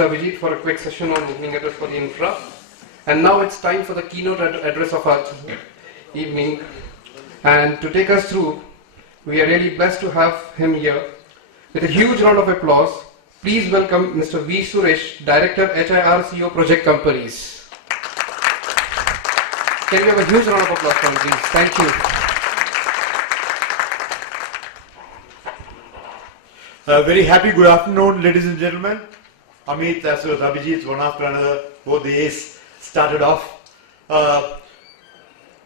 Abhijit for a quick session on opening address for the infra. And now it's time for the keynote address of our evening. And to take us through, we are really blessed to have him here. With a huge round of applause, please welcome Mr. V. Suresh, Director, HIRCO Project Companies. Can we have a huge round of applause for him, please? Thank you. Very happy good afternoon, ladies and gentlemen. Amit, as well as Abhijit, one after another, both the A's started off.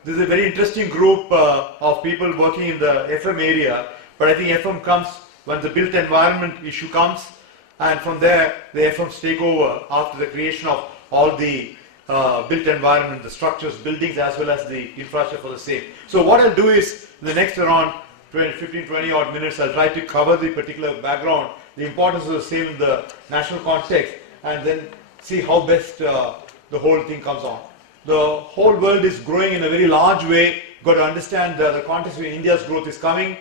This is a very interesting group of people working in the FM area, but I think FM comes when the built environment issue comes, and from there the FMs take over after the creation of all the built environment, the structures, buildings, as well as the infrastructure for the same. So what I'll do is, in the next around 15-20 odd minutes, I'll try to cover the particular background, the importance of the same in the national context, and then see how best the whole thing comes on. The whole world is growing in a very large way. Got to understand the context where India's growth is coming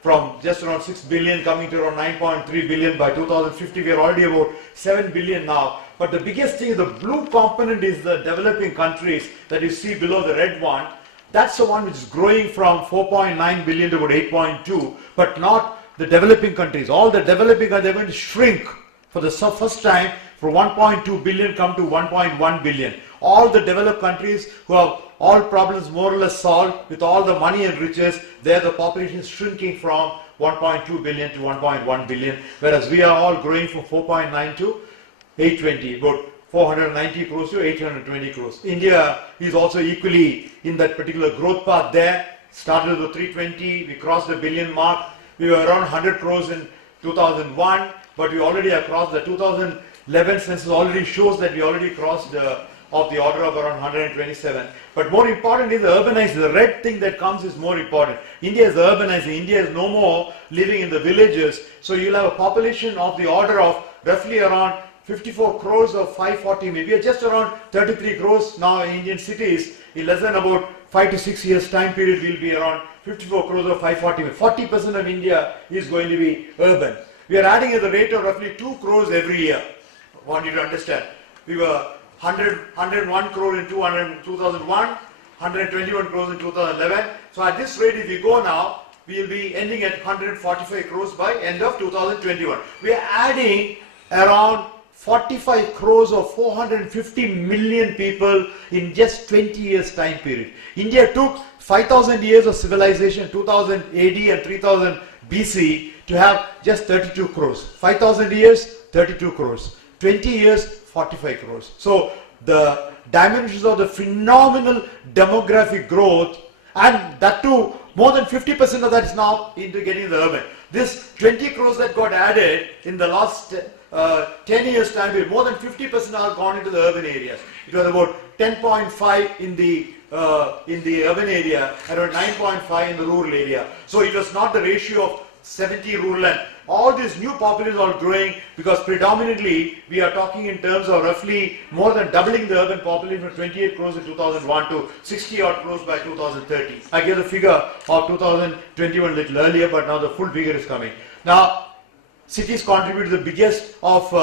from just around 6 billion coming to around 9.3 billion by 2050. We are already about 7 billion now. But the biggest thing is the blue component is the developing countries that you see below the red one. That's the one which is growing from 4.9 billion to about 8.2, but not the developing countries. All the developing countries are going to shrink for the first time from 1.2 billion come to 1.1 billion. All the developed countries who have all problems more or less solved with all the money and riches, there the population is shrinking from 1.2 billion to 1.1 billion, whereas we are all growing from 4.9 to 820, about 490 crores to 820 crores. India is also equally in that particular growth path there. Started with 320, we crossed the billion mark. We were around 100 crores in 2001, but we already have crossed the 2011 census already shows that we already crossed of the order of around 127. But more important is the urbanizing. The red thing that comes is more important. India is urbanizing. India is no more living in the villages. So you'll have a population of the order of roughly around 54 crores of 540 million. We are just around 33 crores now in Indian cities. In less than about 5 to 6 years time period, we'll be around 54 crores of 540 million. 40% of India is going to be urban. We are adding at the rate of roughly 2 crores every year. I want you to understand. We were 101 crore in 2001, 121 crores in 2011. So at this rate, if we go now, we will be ending at 145 crores by end of 2021. We are adding around 45 crores or 450 million people in just 20 years time period. India took 5,000 years of civilization, 2000 AD and 3000 BC, to have just 32 crores. 5,000 years, 32 crores. 20 years, 45 crores. So the dimensions of the phenomenal demographic growth, and that too, more than 50% of that is now into getting the urban. This 20 crores that got added in the last 10 years time period, more than 50% are gone into the urban areas. It was about 10.5 in the urban area and about 9.5 in the rural area. So it was not the ratio of 70 rural, and all these new populations are growing because predominantly we are talking in terms of roughly more than doubling the urban population from 28 crores in 2001 to 60 odd crores by 2030. I gave the figure of 2021 a little earlier, but now the full figure is coming. Now, cities contribute to the biggest of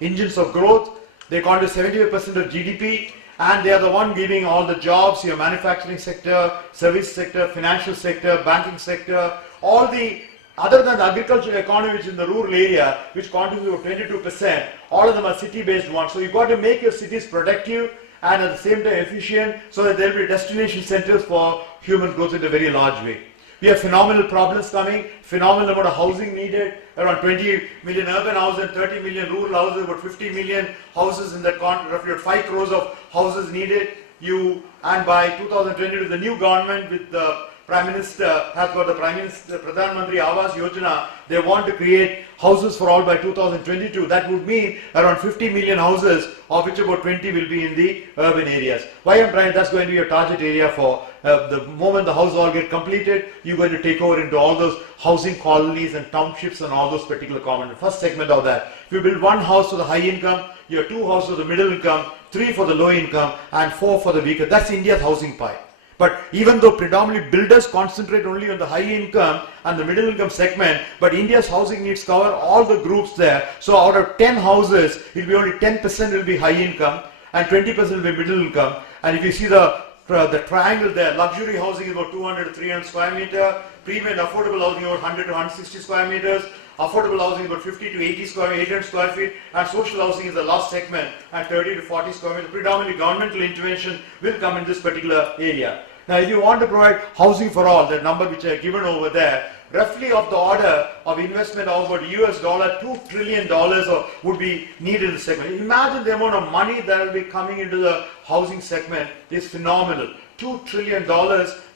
engines of growth. They contribute 75% of GDP, and they are the one giving all the jobs, your manufacturing sector, service sector, financial sector, banking sector, all the other than the agricultural economy, which is in the rural area, which contributes to 22%, all of them are city-based ones. So you've got to make your cities productive and at the same time efficient, so that there will be destination centers for human growth in a very large way. We have phenomenal problems coming, phenomenal amount of housing needed, around 20 million urban houses and 30 million rural houses, about 50 million houses in that country, roughly 5 crores of houses needed. And by 2022, the new government with the Prime Minister has got the Pradhan Mantri Awas Yojana. They want to create houses for all by 2022. That would mean around 50 million houses, of which about 20 will be in the urban areas. Why I'm trying, that's going to be your target area for the moment the houses all get completed, you're going to take over into all those housing colonies and townships and all those particular common. First segment of that. If you build one house for the high income, you have 2 houses for the middle income, 3 for the low income, and 4 for the weaker. That's India's housing pie. But even though predominantly builders concentrate only on the high income and the middle income segment, but India's housing needs cover all the groups there. So out of 10 houses, it will be only 10% will be high income and 20% will be middle income. And if you see the triangle there, luxury housing is about 200 to 300 square meter, premium and affordable housing about 100 to 160 square meters, affordable housing is about 50 to 80 square, 800 square feet, and social housing is the last segment at 30 to 40 square meters. Predominantly governmental intervention will come in this particular area. Now, if you want to provide housing for all, that number which I have given over there, roughly of the order of investment of about US $2 trillion would be needed in the segment. Imagine the amount of money that will be coming into the housing segment is phenomenal. $2 trillion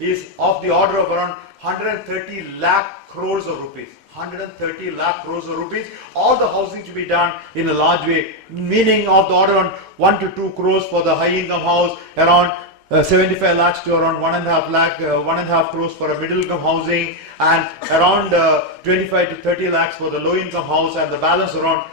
is of the order of around 130 lakh crores of rupees. 130 lakh crores of rupees. All the housing to be done in a large way, meaning of the order on 1 to 2 crores for the high income house, around 75 lakhs to around 1.5 crores for a middle income housing, and around 25 to 30 lakhs for the low income house, and the balance around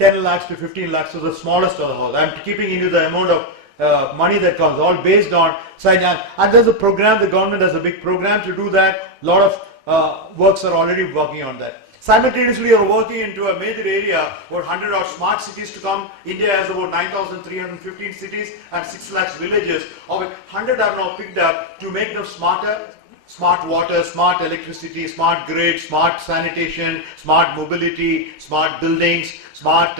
10 lakhs to 15 lakhs for the smallest of the house. I'm keeping into the amount of money that comes, all based on side. And there's a program, the government has a big program to do that. A lot of works are already working on that. Simultaneously, we are working into a major area, about 100 odd smart cities to come. India has about 9,315 cities and 6 lakhs villages, of which 100 are now picked up to make them smarter. Smart water, smart electricity, smart grid, smart sanitation, smart mobility, smart buildings, smart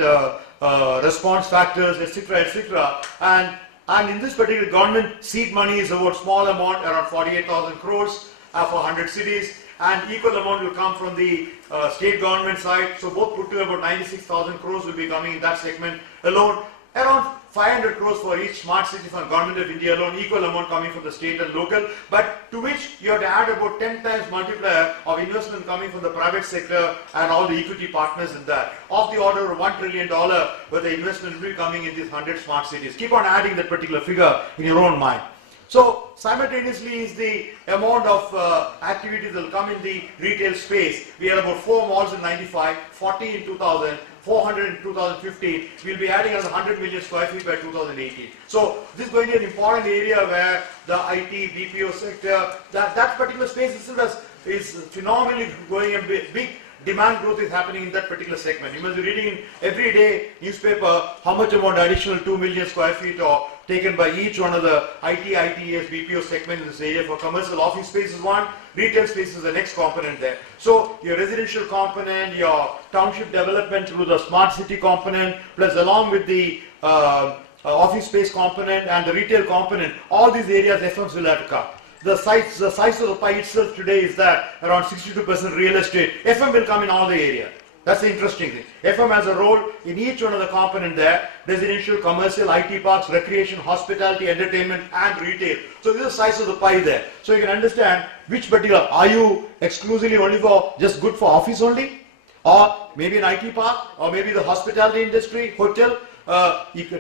response factors, etc., etc. And in this particular government, seed money is about small amount, around 48,000 crores for 100 cities. And equal amount will come from the state government side. So both put to about 96,000 crores will be coming in that segment alone. Around 500 crores for each smart city from Government of India alone, equal amount coming from the state and local. But to which you have to add about 10 times multiplier of investment coming from the private sector and all the equity partners in that. Of the order of $1 trillion where the investment will be coming in these 100 smart cities. Keep on adding that particular figure in your own mind. So simultaneously is the amount of activities that will come in the retail space. We had about 4 malls in 95, 40 in 2000, 400 in 2015. We'll be adding another 100 million square feet by 2018. So this is going to be an important area where the IT, BPO sector, that particular space itself is phenomenally going a big demand growth is happening in that particular segment. You must be reading in every day newspaper how much amount additional 2 million square feet or taken by each one of the IT, ITES, BPO segment in this area. For commercial office space is one, retail space is the next component there. So your residential component, your township development through the smart city component, plus along with the office space component and the retail component, all these areas FMs will have to come. The size of the pie itself today is that around 62% real estate. FM will come in all the area. That's the interesting thing. FM has a role in each one of the component there. Residential, commercial, IT parks, recreation, hospitality, entertainment and retail. So this is the size of the pie there. So you can understand which particular, are you exclusively only for, just good for office only? Or maybe an IT park? Or maybe the hospitality industry, hotel?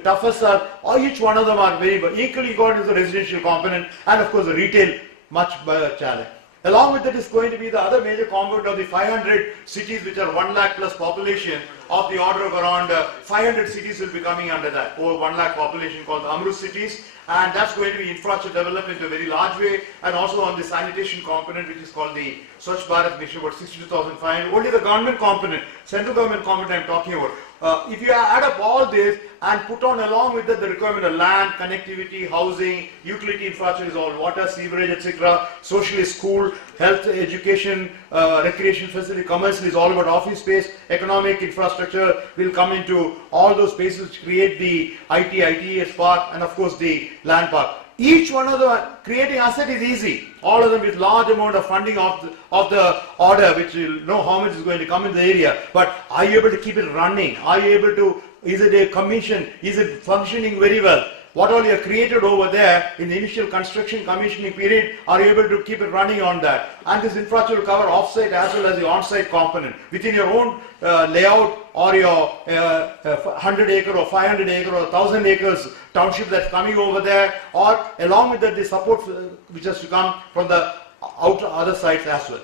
Toughest are, or each one of them are very equally important as the residential component, and of course the retail much challenge. Along with that is going to be the other major component of the 500 cities which are 1 lakh plus population, of the order of around 500 cities will be coming under that, over 1 lakh population, called the Amrut cities, and that's going to be infrastructure development in a very large way, and also on the sanitation component which is called the Swachh Bharat Mission, about 62,500. Only the government component, central government component I'm talking about. If you add up all this and put on along with that the requirement of land, connectivity, housing, utility infrastructure is all water, sewerage, etc. Socially, school, health, education, recreation facility, commercial is all about office space, economic infrastructure will come into all those spaces which create the IT, ITES park, and of course the land park. Each one of them creating asset is easy. All of them with large amount of funding of the order, which will know how much is going to come in the area. But are you able to keep it running? Are you able to, is it a commission? Is it functioning very well? What all you have created over there in the initial construction commissioning period, are you able to keep it running on that? And this infrastructure will cover off-site as well as the on-site component. Within your own layout or your 100 acre or 500 acre or 1000 acres township that's coming over there, or along with that the support which has to come from the other sites as well.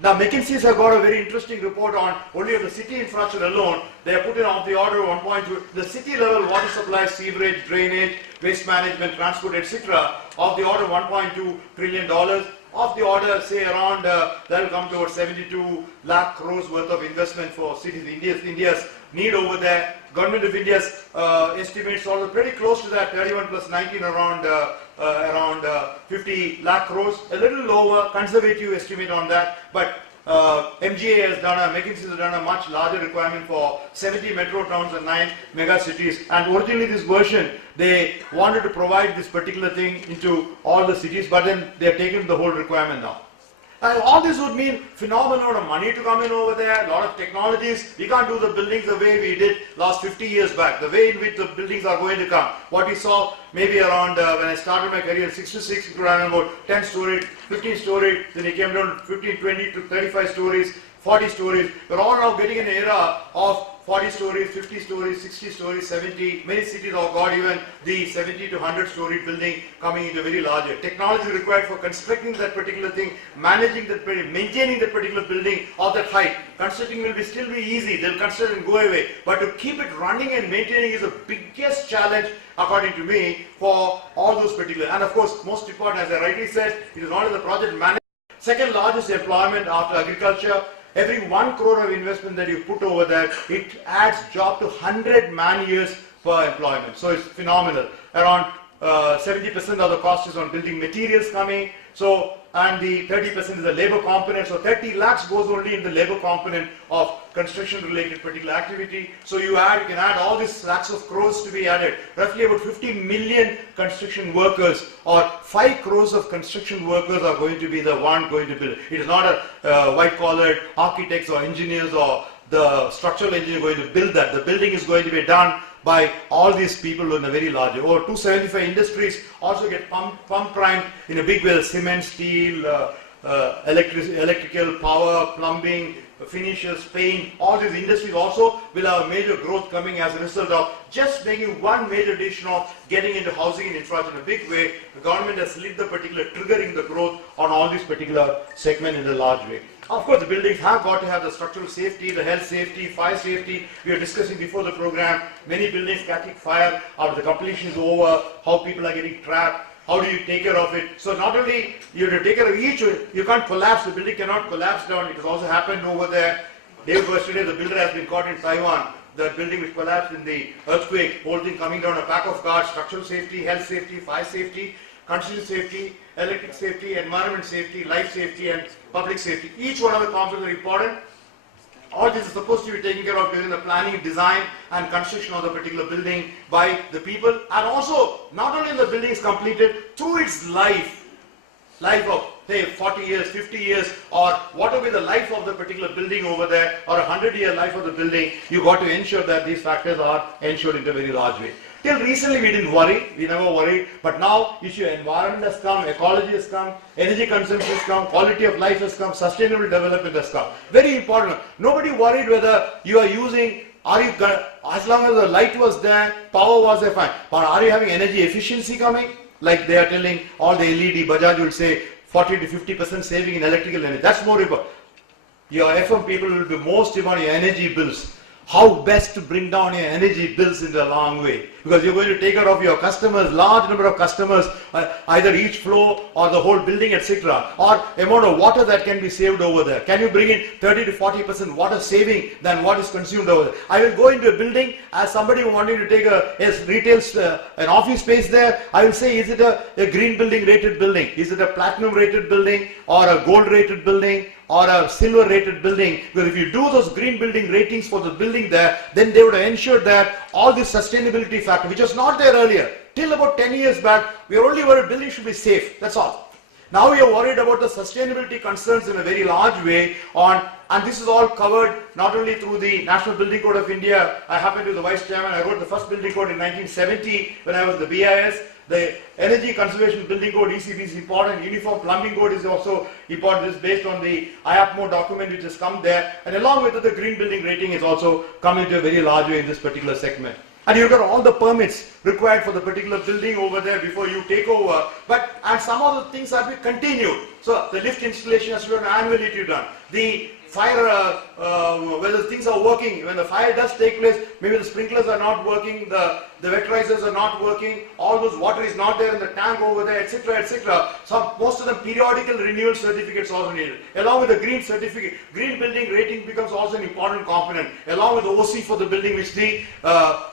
Now McKinsey's have got a very interesting report on only of the city infrastructure alone. They have put in of the order of 1.2, the city level water supply, sewerage, drainage, waste management, transport, etc. of the order of $1.2 trillion. Of the order, say around, that will come towards 72 lakh crores worth of investment for cities. India's need over there. Government of India's estimates are pretty close to that, 31 plus 19 around 50 lakh crores. A little lower, conservative estimate on that, but MGA has done McKinsey has done a much larger requirement for 70 metro towns and 9 mega cities. And originally this version, they wanted to provide this particular thing into all the cities, but then they have taken the whole requirement now. And all this would mean phenomenal amount of money to come in over there, a lot of technologies. We can't do the buildings the way we did last 50 years back, the way in which the buildings are going to come. What we saw maybe around when I started my career in 66, it could have about 10 story, 15 story, then it came down to 15, 20 to 35 stories, 40 stories. We're all now getting an era of 40 stories, 50 stories, 60 stories, 70. Many cities have got even the 70 to 100 story building coming into very larger. Technology required for constructing that particular thing, managing that, maintaining that particular building of that height. Constructing will still be easy. They'll construct and go away. But to keep it running and maintaining is the biggest challenge, according to me, for all those particular. And of course, most important, as I rightly said, it is not in the project management. Second largest employment after agriculture. Every 1 crore of investment that you put over there, it adds job to 100 man years per employment. So it's phenomenal. Around 70% of the cost is on building materials coming. So, and the 30% is the labor component. So 30 lakhs goes only in the labor component of construction related particular activity. So you can add all these lakhs of crores to be added. Roughly about 50 million construction workers or 5 crores of construction workers are going to be the one going to build. It is not a white collared architects or engineers or the structural engineer going to build that. The building is going to be done by all these people in a very large. Over 275 industries also get pump primed in a big way. Cement, steel, electrical, power, plumbing, finishes, paint, all these industries also will have major growth coming as a result of just making one major decision of getting into housing and infrastructure in a big way. The government has lit the particular triggering the growth on all these particular segment in a large way. Of course, the buildings have got to have the structural safety, the health safety, fire safety. We were discussing before the program, many buildings catching fire after the completion is over, how people are getting trapped. How do you take care of it? So not only you have to take care of each, you can't collapse, the building cannot collapse down. It has also happened over there. Day before yesterday, the builder has been caught in Taiwan. The building which collapsed in the earthquake, whole thing coming down, a pack of cards, structural safety, health safety, fire safety, construction safety, electric safety, environment safety, life safety and public safety. Each one of the components are important. All this is supposed to be taken care of during the planning, design and construction of the particular building by the people, and also not only the building is completed, through its life of say 40 years, 50 years or whatever be the life of the particular building over there or a 100-year life of the building, you got to ensure that these factors are ensured in a very large way. Till recently we didn't worry, we never worried, but now issue environment has come, ecology has come, energy consumption has come, quality of life has come, sustainable development has come. Very important. Nobody worried whether you are using, as long as the light was there, power was there, fine. But are you having energy efficiency coming? Like they are telling all the LED, Bajaj will say 40 to 50% saving in electrical energy. That's more important. Your FM people will be most about your energy bills. How best to bring down your energy bills in the long way, because you're going to take care of your customers, large number of customers, either each floor or the whole building, etc., or amount of water that can be saved over there. Can you bring in 30 to 40% water saving than what is consumed over there? I will go into a building as somebody wanting to take a retail, an office space there. I will say, is it a green building rated building? Is it a platinum rated building or a gold rated building? Or a silver rated building? Because if you do those green building ratings for the building there, then they would have ensured that all this sustainability factor, which was not there earlier, till about 10 years back, we were only worried building should be safe, that's all. Now we are worried about the sustainability concerns in a very large way and this is all covered not only through the National Building Code of India. I happen to be the Vice Chairman, I wrote the first building code in 1970 when I was the BIS. The Energy Conservation Building Code, ECB, is important. Uniform Plumbing Code is also important. This is based on the IAPMO document which has come there. And along with it, the Green Building Rating is also come into a very large way in this particular segment. And you've got all the permits required for the particular building over there before you take over. And some of the things have been continued. So the lift installation has to be annually to be done. The fire, whether things are working, when the fire does take place, maybe the sprinklers are not working, the wetterizers are not working, all those water is not there in the tank over there, etc., etc. So most of them periodical renewal certificates also needed. Along with the green certificate, green building rating becomes also an important component, along with the OC for the building which the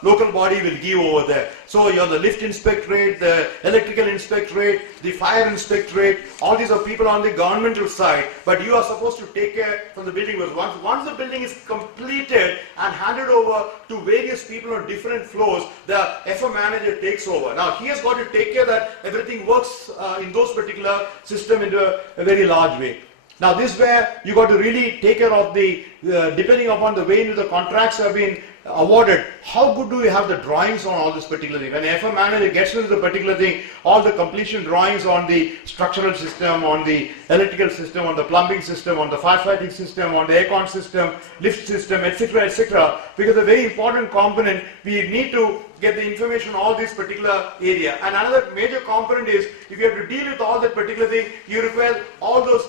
local body will give over there. So you have the lift inspectorate, the electrical inspectorate, the fire inspectorate, all these are people on the governmental side, but you are supposed to take care from the building. Once the building is completed and handed over to various people on different floors, the FM manager takes over. Now he has got to take care that everything works in those particular system into a very large way. Now this is where you got to really take care of the, depending upon the way in which the contracts have been awarded, how good do we have the drawings on all this particular thing? When the FM manager gets into the particular thing, all the completion drawings on the structural system, on the electrical system, on the plumbing system, on the firefighting system, on the aircon system, lift system, etc., etc. Because a very important component, we need to get the information on all this particular area. And another major component is, if you have to deal with all that particular thing, you require all those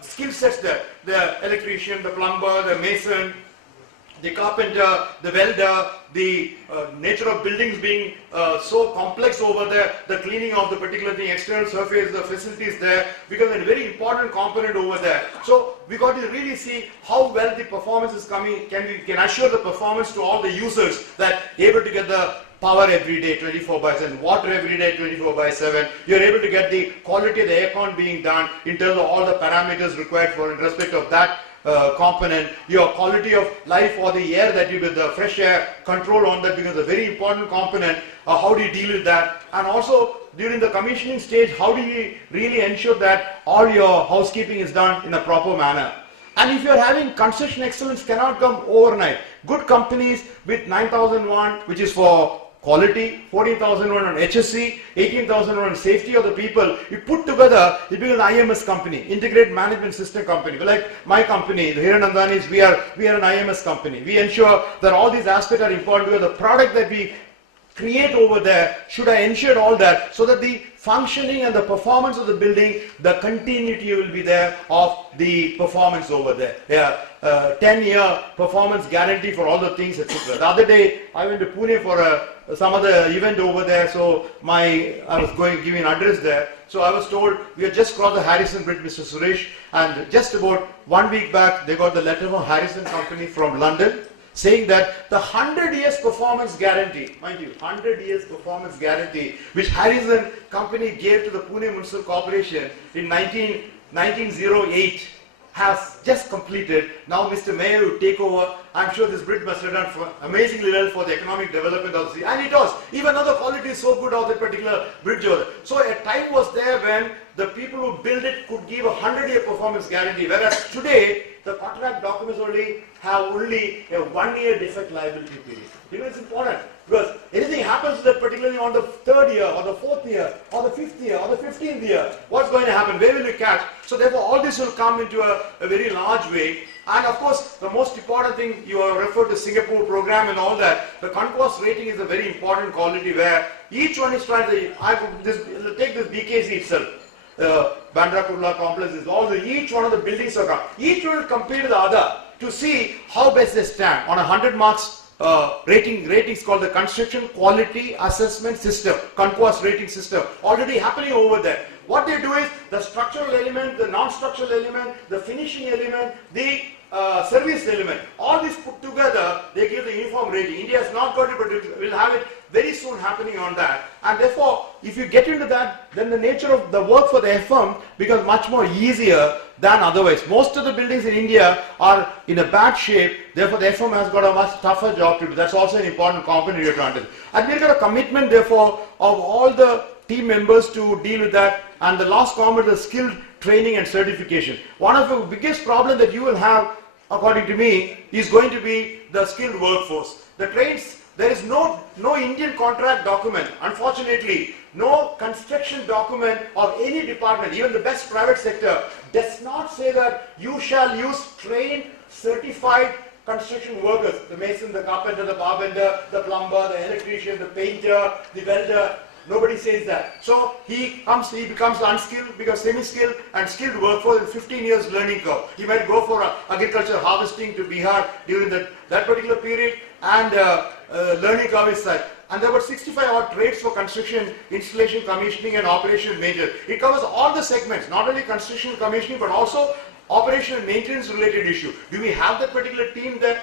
skill sets there. The electrician, the plumber, the mason, the carpenter, the welder, the nature of buildings being so complex over there, the cleaning of the particular thing, external surface, the facilities there, because a very important component over there. So we got to really see how well the performance is coming, can assure the performance to all the users that able to get the power every day 24/7, water every day 24/7. You're able to get the quality of the aircon being done in terms of all the parameters required for in respect of that component, your quality of life or the air that you with the fresh air control on that becomes a very important component. How do you deal with that? And also during the commissioning stage, how do you really ensure that all your housekeeping is done in a proper manner? And if you are having construction excellence cannot come overnight. Good companies with 9001, which is for quality, 14,001 on HSC, 18,001 on safety of the people, you put together, it becomes an IMS company, Integrated Management System company. Like my company, the Hiranandani's, we are an IMS company. We ensure that all these aspects are important because the product that we create over there should have ensured all that so that the functioning and the performance of the building, the continuity will be there of the performance over there. Yeah, 10-year performance guarantee for all the things, etc. The other day, I went to Pune for some other event over there, so I was going to give an address there. So I was told, we had just crossed the Harrison Bridge, Mr. Suresh, and just about 1 week back, they got the letter from Harrison Company from London, saying that the 100 years performance guarantee, mind you, 100 years performance guarantee, which Harrison Company gave to the Pune Municipal Corporation in 1908, has just completed. Now Mr. Mayor will take over. I'm sure this bridge must have done amazingly well for the economic development of the city. And it does. Even though the quality is so good of that particular bridge over there. So a time was there when the people who build it could give a 100-year performance guarantee. Whereas today, the contract documents have only a 1-year defect liability period. You know, it's important because anything happens to that particularly on the 3rd year or the 4th year or the 5th year or the 15th year, what's going to happen? Where will you catch? So therefore all this will come into a very large way. And of course the most important thing, you have referred to Singapore program and all that, the concourse rating is a very important quality where each one is trying to, take this BKC itself. Bandra Kurla complex is all each one of the buildings are each one will compare to the other to see how best they stand on a 100 marks ratings called the Construction Quality Assessment System, concourse rating system, already happening over there. What they do is the structural element, the non-structural element, the finishing element, the service element, all these put together, they give the uniform rating. India has not got it, but it will have it very soon happening on that. And therefore, if you get into that, then the nature of the work for the FM becomes much more easier than otherwise. Most of the buildings in India are in a bad shape, therefore the FM has got a much tougher job to do. That's also an important component you're trying to do. And we've got a commitment, therefore, of all the team members to deal with that. And the last component is skilled training and certification. One of the biggest problems that you will have, according to me, is going to be the skilled workforce. The trades, there is no Indian contract document, unfortunately, no construction document of any department, even the best private sector, does not say that you shall use trained, certified construction workers, the mason, the carpenter, the carpenter, the plumber, the electrician, the painter, the welder. Nobody says that. So he becomes unskilled, becomes semi-skilled and skilled workforce in 15 years learning curve. He might go for agriculture harvesting to Bihar during that particular period, and learning curve is such. And there were 65 odd trades for construction, installation, commissioning and operation major. It covers all the segments, not only construction commissioning but also operation and maintenance related issue. Do we have that particular team there?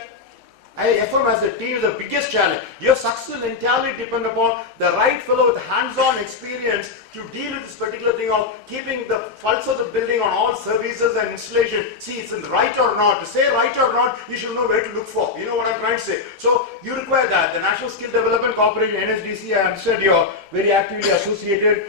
FM as a team is the biggest challenge. Your success will entirely depend upon the right fellow with hands-on experience to deal with this particular thing of keeping the pulse of the building on all services and installation. See, it's in right or not. To say right or not, you should know where to look for. You know what I'm trying to say. So you require that. The National Skill Development Corporation, NSDC, I understand you're very actively associated.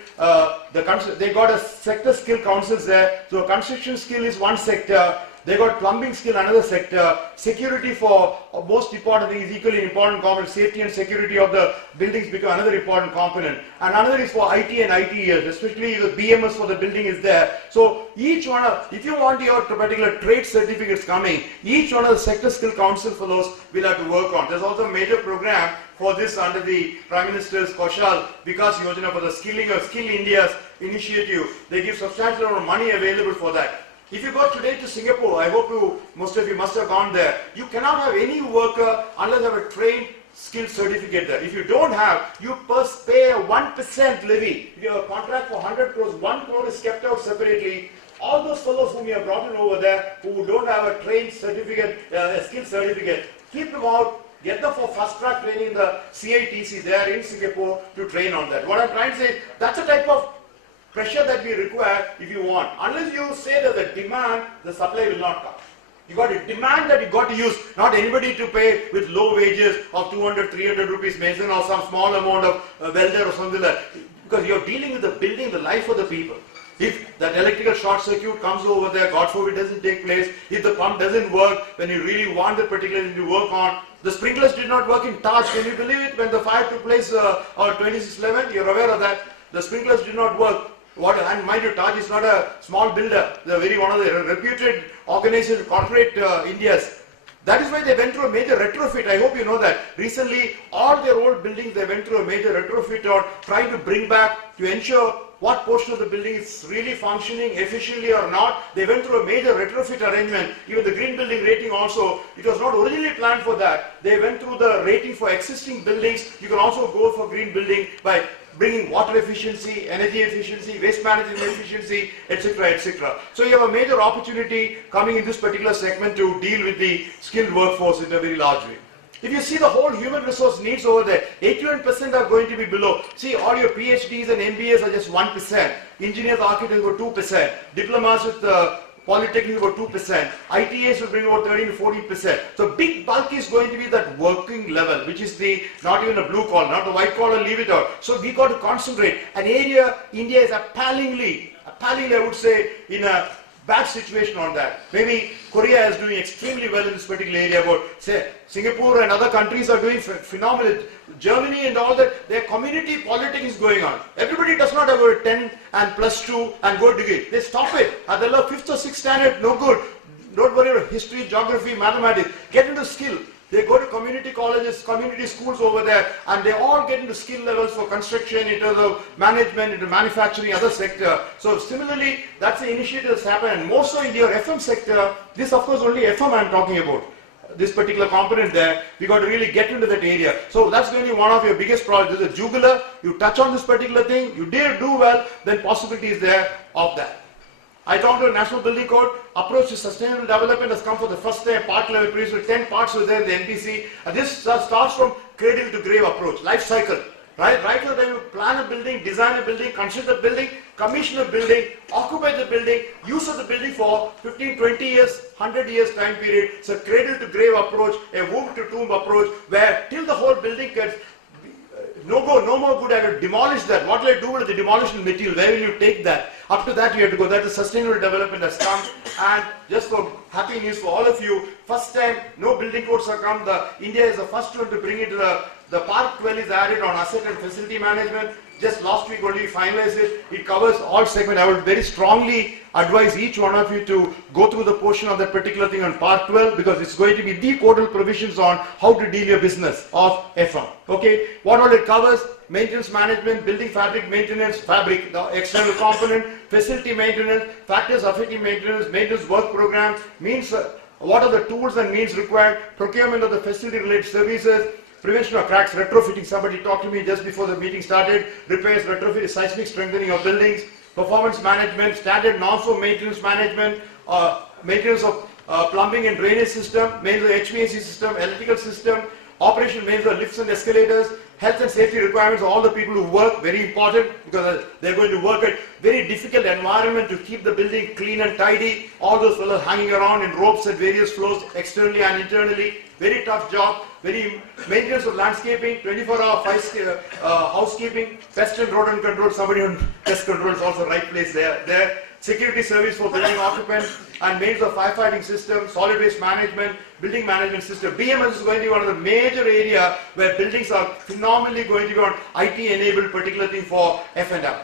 They got a sector skill councils there. So construction skill is one sector. They got plumbing skill, another sector. Security for most important thing is equally important component. Safety and security of the buildings become another important component. And another is for IT and ITES, especially the BMS for the building is there. So each one of, if you want your particular trade certificates coming, each one of the sector skill council fellows will have to work on. There's also a major program for this under the Prime Minister's Kaushal Vikas Yojana for the skilling of Skill India's initiative. They give substantial amount of money available for that. If you go today to Singapore, I hope most of you must have gone there, you cannot have any worker unless you have a trained skill certificate there. If you don't have, you pay a 1% levy. If you have a contract for 100 crores, 1 crore is kept out separately. All those fellows whom you have brought in over there who don't have a trained certificate, a skill certificate, keep them out. Get them for fast track training in the CITC there in Singapore to train on that. What I'm trying to say, that's a type of pressure that we require if you want. Unless you say that the demand, the supply will not come. You got to demand that you got to use, not anybody to pay with low wages of 200, 300 rupees mason or some small amount of welder or something like that. Because you're dealing with the building, the life of the people. If that electrical short circuit comes over there, God forbid it doesn't take place, if the pump doesn't work, when you really want the particular thing to work on, the sprinklers did not work in Taj. Can you believe it? When the fire took place on 26/11, you're aware of that. The sprinklers did not work. And mind you, Taj is not a small builder. They're one of the reputed organizations, corporate India's. That is why they went through a major retrofit. I hope you know that. Recently, all their old buildings, they went through a major retrofit on trying to bring back to ensure what portion of the building is really functioning efficiently or not. They went through a major retrofit arrangement. Even the green building rating also, it was not originally planned for that. They went through the rating for existing buildings. You can also go for green building by bringing water efficiency, energy efficiency, waste management efficiency, etc., etc. So you have a major opportunity coming in this particular segment to deal with the skilled workforce in a very large way. If you see the whole human resource needs over there, 81% are going to be below. See, all your PhDs and MBAs are just 1%. Engineers, architects were 2%. Diplomas with Polytechnic about 2%, ITAs will bring about 13 to 14%. So big bulk is going to be that working level, which is the not even a blue collar, not the white collar, leave it out. So we got to concentrate. An area India is appallingly I would say, in a bad situation on that. Maybe Korea is doing extremely well in this particular area, but say Singapore and other countries are doing phenomenal. Germany and all that, their community politics is going on. Everybody does not have a 10 and +2 and go degree. They stop it. At the 5th or 6th standard, no good. Don't worry about history, geography, mathematics. Get into skill. They go to community colleges, community schools over there, and they all get into skill levels for construction, into the management, into manufacturing, other sector. So similarly, that's the initiative that's happened. And more so in your FM sector, this of course only FM I'm talking about. This particular component there, we got to really get into that area. So that's going to be one of your biggest problems. There's a jugular, you touch on this particular thing, you dare do well, then possibility is there of that. I talked to the National Building Code, approach to sustainable development has come for the first time, part level, previously 10 parts were there in the NPC. And this starts from cradle to grave approach, life cycle. Right from the time you plan a building, design a building, construct the building, commission a building, occupy the building, use of the building for 15, 20 years, 100 years time period. It's a cradle to grave approach, a womb to tomb approach, where till the whole building gets no more good, I have to demolish that. What will I do with the demolition material? Where will you take that? Up to that you have to go. That is sustainable development has come. And just for happy news for all of you, first time no building codes have come. India is the first one to bring it to the The Part 12 is added on asset and facility management. Just last week only we finalized it. It covers all segments. I would very strongly advise each one of you to go through the portion of that particular thing on Part 12 because it's going to be the codal provisions on how to deal your business of FM. Okay, what all it covers? Maintenance management, building fabric maintenance, fabric, the external component, facility maintenance, factors affecting maintenance, maintenance work program, means what are the tools and means required, procurement of the facility related services, prevention of cracks, retrofitting. Somebody talked to me just before the meeting started. Repairs, retrofit, seismic strengthening of buildings, performance management, standard norms for maintenance management, maintenance of plumbing and drainage system, maintenance of HVAC system, electrical system, operation maintenance of lifts and escalators, health and safety requirements of all the people who work, very important because they're going to work at very difficult environment to keep the building clean and tidy. All those fellows hanging around in ropes at various floors, externally and internally. Very tough job. Very maintenance of landscaping, 24-hour housekeeping, pest and rodent control. Somebody on pest control is also right place there. Security service for building occupants and maintenance of firefighting system, solid waste management, building management system. BMS is going to be one of the major area where buildings are phenomenally going to be on IT enabled particular thing for F&M.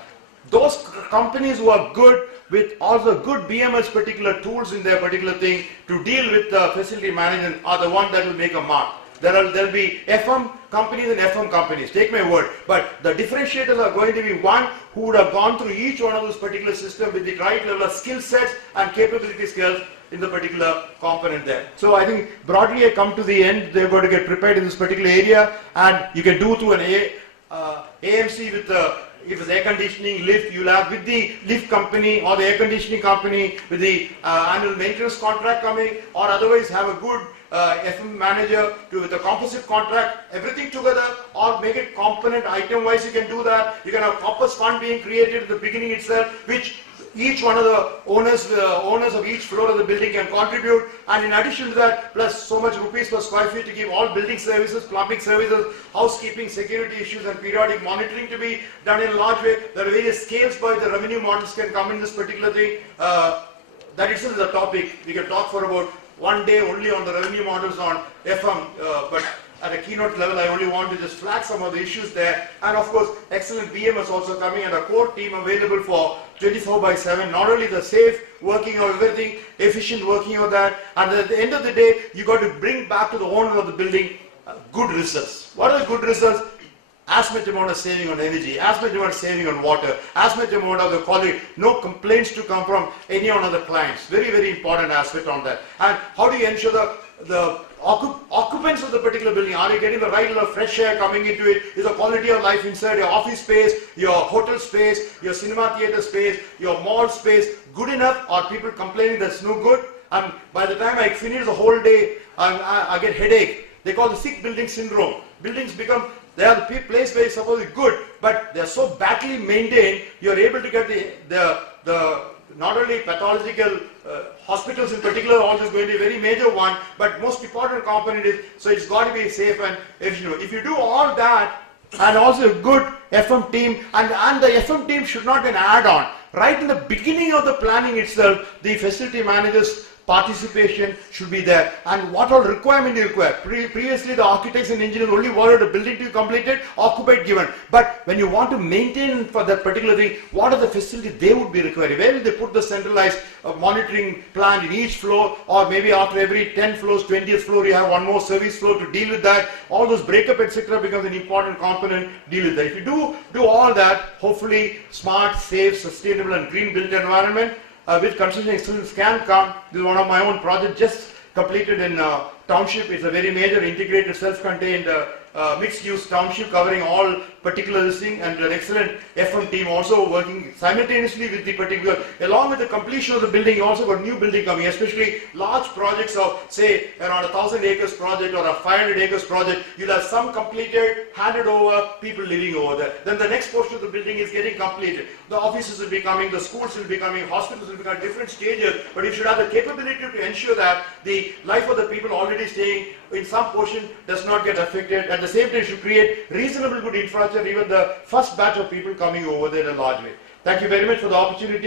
Those companies who are good with also good BMS particular tools in their particular thing to deal with the facility management are the ones that will make a mark. There'll be FM companies and FM companies, take my word. But the differentiators are going to be one who would have gone through each one of those particular systems with the right level of skill sets and capability skills in the particular component there. So I think broadly I come to the end. They're going to get prepared in this particular area and you can do through an AMC with the if it's air conditioning, lift, you'll have with the lift company or the air conditioning company with the annual maintenance contract coming, or otherwise have a good FM manager with a composite contract, everything together, or make it component item wise. You can do that. You can have corpus fund being created at the beginning itself, which each one of the owners of each floor of the building can contribute, and in addition to that, plus so much rupees per square feet to give all building services, plumbing services, housekeeping, security issues and periodic monitoring to be done in a large way. There are various scales by the revenue models can come in this particular thing. That itself is a topic. We can talk for about one day only on the revenue models on FM, but at a keynote level, I only want to just flag some of the issues there. And of course, excellent BMS also coming and a core team available for 24/7. Not only the safe working of everything, efficient working of that, and at the end of the day, you got to bring back to the owner of the building good results. What are the good results? As much amount of saving on energy, as much amount of saving on water, as much amount of the quality, no complaints to come from any one of the clients. Very, very important aspect on that. And how do you ensure the occupants of the particular building, are you getting the right level of fresh air coming into it? Is the quality of life inside your office space, your hotel space, your cinema theater space, your mall space good enough, or people complaining that's no good? And by the time I finish the whole day, I get headache. They call the sick building syndrome. Buildings become, they are the place where it's supposed to be good, but they are so badly maintained, you are able to get the not only pathological hospitals in particular, also is going to be a very major one, but most important component is, so it's got to be safe and efficient. If you do all that, and also a good FM team, and the FM team should not be an add-on. Right in the beginning of the planning itself, the facility managers participation should be there, and what all requirement you require. Previously the architects and engineers only wanted a building to be completed, occupied, given, but when you want to maintain for that particular thing, what are the facilities they would be requiring? Where will they put the centralized monitoring plant in each floor, or maybe after every 10 floors, 20th floor you have one more service floor to deal with that. All those breakup etc. becomes an important component, deal with that. If you do all that, hopefully smart, safe, sustainable and green built environment with construction excellence can come. This is one of my own projects just completed in township. It's a very major integrated self-contained mixed-use township covering all particular listing, and an excellent FM team also working simultaneously with the particular, along with the completion of the building. You also got new building coming, especially large projects of say around 1,000 acres project or a 500 acres project. You'll have some completed, handed over, people living over there. Then the next portion of the building is getting completed. The offices will be coming, the schools will be coming, hospitals will be coming, different stages, but you should have the capability to ensure that the life of the people already staying in some portion does not get affected. At the same time, you should create reasonable good infrastructure, even the first batch of people coming over there in a large way. Thank you very much for the opportunity.